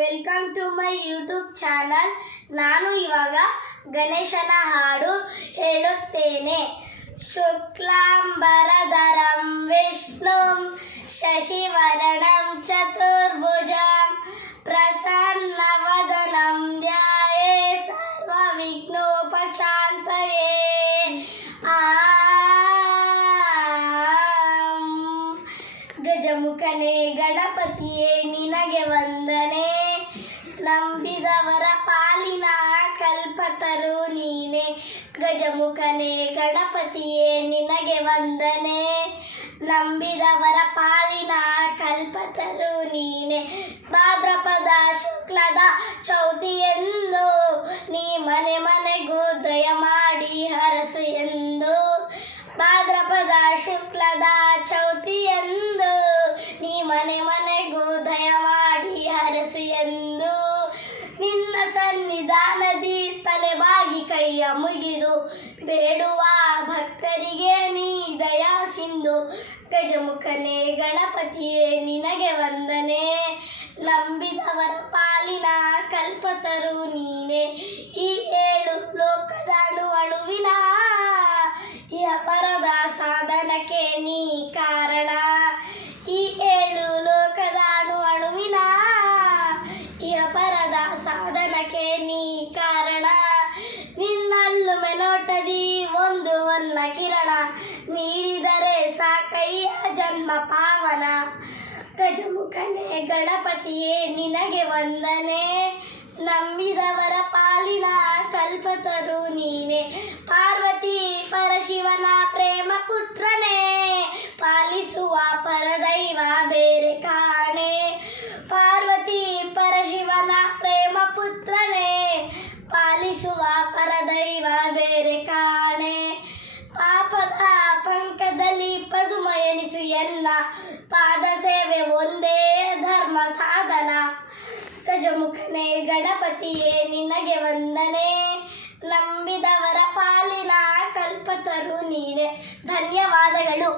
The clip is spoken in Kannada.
Welcome to my YouTube channel. ನಾನು ಇವಾಗ ಗಣೇಶನ ಹಾಡು ಹೇಳುತ್ತೇನೆ. ಶುಕ್ಲಾಂಬರಧರಂ ವಿಷ್ಣುಂ ಶಶಿವರ್ಣಂ ಚತುರ್ಭುಜಂ ಪ್ರಸನ್ನವದನಂ ಧ್ಯಾಯೇತ್ ಸರ್ವವಿಘ್ನೋಪಶಾಂತಯೇ. ಗಜಮುಖನೇ ಗಣಪತಿಯೇ ನಿನಗೆ ವಂದನೆ, ನಂಬಿದವರ ಪಾಲಿನ ಕಲ್ಪತರು ನೀನೆ. ಗಜಮುಖನೇ ಗಣಪತಿಯೇ ನಿನಗೆ ವಂದನೆ, ನಂಬಿದವರ ಪಾಲಿನ ಕಲ್ಪತರು ನೀನೆ. ಭಾದ್ರಪದ ಶುಕ್ಲದ ಚೌತಿಯೆಂದು ನೀ ಮನೆ ಮನೆಗೂ ದಯ ಮಾಡಿ ಹರಸು ಎಂದು. ಭಾದ್ರಪದ ಶುಕ್ಲದ ಚೌತಿಯೆಂದು ನೀ ಮನೆ ಮನೆಗೂ ದಯ ಮಾಡಿ ಹರಸು ಎಂದು. ನಿನ್ನ ಸನ್ನಿಧಾನದಿ ತಲೆಬಾಗಿ ಕೈಯ ಮುಗಿದು ಬೇಡುವ ಭಕ್ತರಿಗೆ ನೀ ದಯಾ ಸಿಂಧು. ಗಜಮುಖನೇ ಗಣಪತಿಯೇ ನಿನಗೆ ವಂದನೆ, ನಂಬಿದವರ ಪಾಲಿನ ಕಲ್ಪತರು ನೀನೆ. ಈ ಏಳು ಲೋಕದ ಅಣುವಿನ ಪರದ ಸಾಧನಕ್ಕೆ ನೀ ಕಾರಣ. ಈ ಏಳು ಲೋಕದ ಅಣುವಿನ ಪರದ ಸಾಧನಕ್ಕೆ ನೀ ಕಾರಣ. ನಿನ್ನಲ್ಲು ಮೆನೋಟದಿ ಒಂದು ಹೊನ್ನ ಕಿರಣ, ನೀಡಿದರೆ ಸಾಕಯ್ಯ ಜನ್ಮ ಪಾವನ. ಗಜಮುಖನೇ ಗಣಪತಿಯೇ ನಿನಗೆ ವಂದನೆ, ನಂಬಿದವರ ಪಾಲಿನ ಕಲ್ಪತರು ನೀನೆ. ಪಾರ್ವತಿ ಪರಶಿವನ ಪ್ರೇಮ ಪುತ್ರನೇ, ಪಾಲಿಸುವ ಪರದೈವ ಬೇರೆ ಕಾಣೆ. ಪಾರ್ವತಿ ಪರಶಿವನ ಪ್ರೇಮ ಪುತ್ರನೇ, ಪಾಲಿಸುವ ಪರದೈವ ಬೇರೆ ಕಾಣೆ. ಪಾಪದ ಪಂಕದಲ್ಲಿ ಪದುಮ ಎನಿಸು ಎನ್ನ, ಪಾದ ಸೇವೆ ಒಂದೇ ಧರ್ಮ ಸಾಧನ. ಗಜಮುಖನೇ ಗಣಪತಿಯೇ ನಿನಗೆ ವಂದನೆ, ನಂಬಿದವರ ಪಾಲಿನ ಕಲ್ಪತರು ನೀನೆ. ಧನ್ಯವಾದಗಳು.